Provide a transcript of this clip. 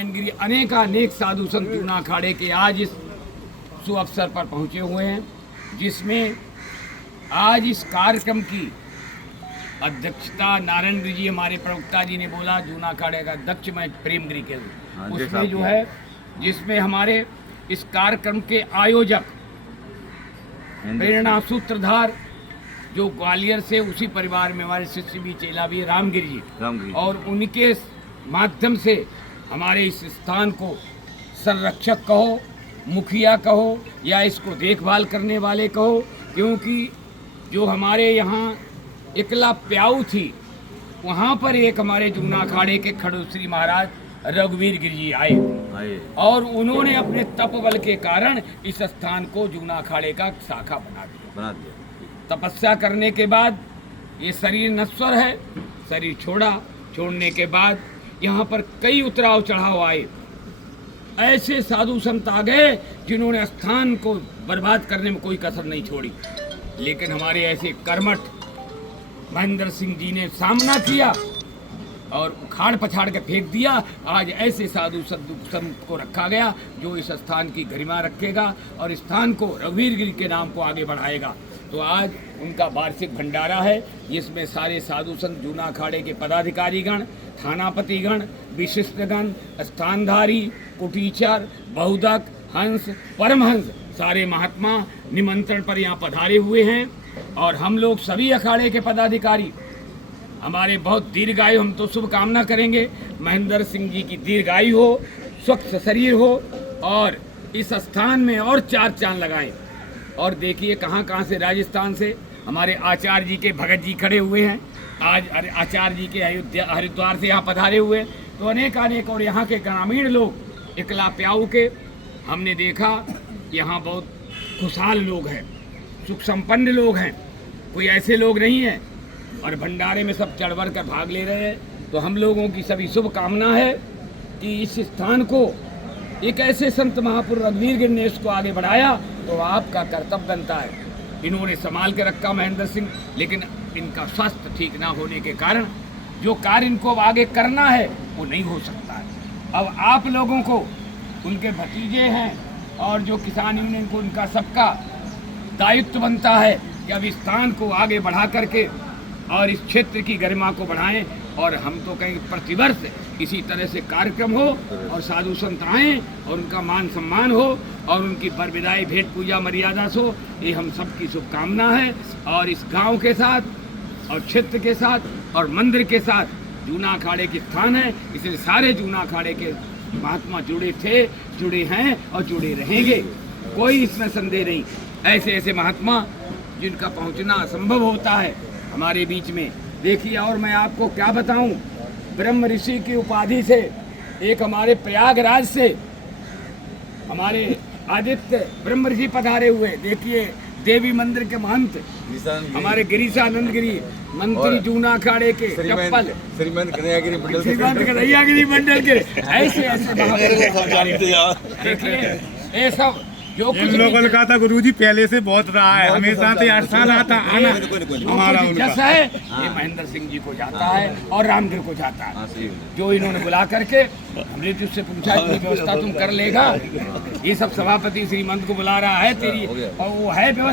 नारायणगिरी अनेक साधु संत जूना अखाड़े के आज इस शुभ अवसर पर पहुँचे हुए हैं, जिसमें आज इस कार्यक्रम की अध्यक्षता नारायणगिरी जी हमारे प्रवक्ता जी ने बोला, जूना अखाड़े का अध्यक्ष मैं प्रेमगिरी के हूँ। उसमें जो है जिसमें हमारे इस कार्यक्रम के आयोजक प्रेरणा सूत्रधार जो ग्वालियर से उसी परिवार में हमारे शिष्य भी चेला भी रामगिरी जी, और उनके माध्यम से हमारे इस स्थान को संरक्षक कहो, मुखिया कहो या इसको देखभाल करने वाले कहो, क्योंकि जो हमारे यहाँ इकला प्याऊ थी वहाँ पर एक हमारे जूना अखाड़े के खड़ूश्री महाराज रघुवीर गिरी जी आए और उन्होंने अपने तप बल के कारण इस स्थान को जूना अखाड़े का शाखा बना दिया। तपस्या करने के बाद ये शरीर नश्वर है, शरीर छोड़ने के बाद यहाँ पर कई उतराव चढ़ाव आए। ऐसे साधु संत आ गए जिन्होंने स्थान को बर्बाद करने में कोई कसर नहीं छोड़ी, लेकिन हमारे ऐसे कर्मठ महेंद्र सिंह जी ने सामना किया और उखाड़ पछाड़ के फेंक दिया। आज ऐसे साधु संत को रखा गया जो इस स्थान की गरिमा रखेगा और स्थान को रघुवीर गिरी के नाम को आगे बढ़ाएगा। तो आज उनका वार्षिक भंडारा है, जिसमें सारे साधु संत जूना अखाड़े के पदाधिकारीगण, थानापतिगण, विशिष्टगण, स्थानधारी, कुटीचर, बहुदक, हंस, परमहंस सारे महात्मा निमंत्रण पर यहाँ पधारे हुए हैं। और हम लोग सभी अखाड़े के पदाधिकारी हमारे बहुत दीर्घायु, हम तो शुभकामना करेंगे महेंद्र सिंह जी की दीर्घायु हो, स्वस्थ शरीर हो और इस स्थान में और चार चांद लगाएं। और देखिए कहाँ से राजस्थान से हमारे आचार्य जी के भगत जी खड़े हुए हैं, आज आचार्य जी के हरिद्वार से यहाँ पधारे हुए। तो अनेक और यहाँ के ग्रामीण लोग इकला प्याऊ के हमने देखा, यहाँ बहुत खुशहाल लोग हैं, सुख संपन्न लोग हैं, कोई ऐसे लोग नहीं हैं और भंडारे में सब चढ़ बढ़ कर भाग ले रहे हैं। तो हम लोगों की सभी शुभकामना है कि इस स्थान को एक ऐसे संत महापुरुष रघुवीर गिरी ने इसको आगे बढ़ाया तो आपका कर्तव्य बनता है। इन्होंने संभाल के रखा महेंद्र सिंह, लेकिन इनका स्वास्थ्य ठीक ना होने के कारण जो कार्य इनको आगे करना है वो नहीं हो सकता है। अब आप लोगों को उनके भतीजे हैं और जो किसान यूनियन को उनका सबका दायित्व बनता है कि अब इस स्थान को आगे बढ़ा करके और इस क्षेत्र की गरिमा को बढ़ाएं। और हम तो कहेंगे प्रतिवर्ष इसी तरह से कार्यक्रम हो और साधु संत आएँ और उनका मान सम्मान हो और उनकी बरविदाई भेंट पूजा मर्यादा हो, ये हम सबकी शुभकामना है। और इस गांव के साथ और क्षेत्र के साथ और मंदिर के साथ जूना अखाड़े के स्थान है, इसलिए सारे जूना अखाड़े के महात्मा जुड़े थे, जुड़े हैं और जुड़े रहेंगे, कोई इसमें संदेह नहीं। ऐसे महात्मा जिनका पहुंचना असंभव होता है हमारे बीच में। देखिए और मैं आपको क्या बताऊं, ब्रह्म ऋषि की उपाधि से एक हमारे प्रयागराज से हमारे आदित्य ब्रह्म ऋषि पधारे हुए। देखिए देवी मंदिर के महंत हमारे गिरीशानंद गिरी मंत्री जूना अखाड़े के चप्पल श्रीमंत कन्हैयागिरी मंडल के ऐसे देखिए ये सब जो कुछ लोगों का था गुरुजी पहले से बहुत रहा है, हमेशा से 8 साल आता आना हमारा जैसा है ये महेंद्र सिंह जी को जाता है और रामगिर को जाता है। जो इन्होंने बुला करके हमने तुझसे पूछा कि व्यवस्था तुम कर लेगा, ये सब सभापति श्रीमंत को बुला रहा है तेरी और वो है व्यवस्था।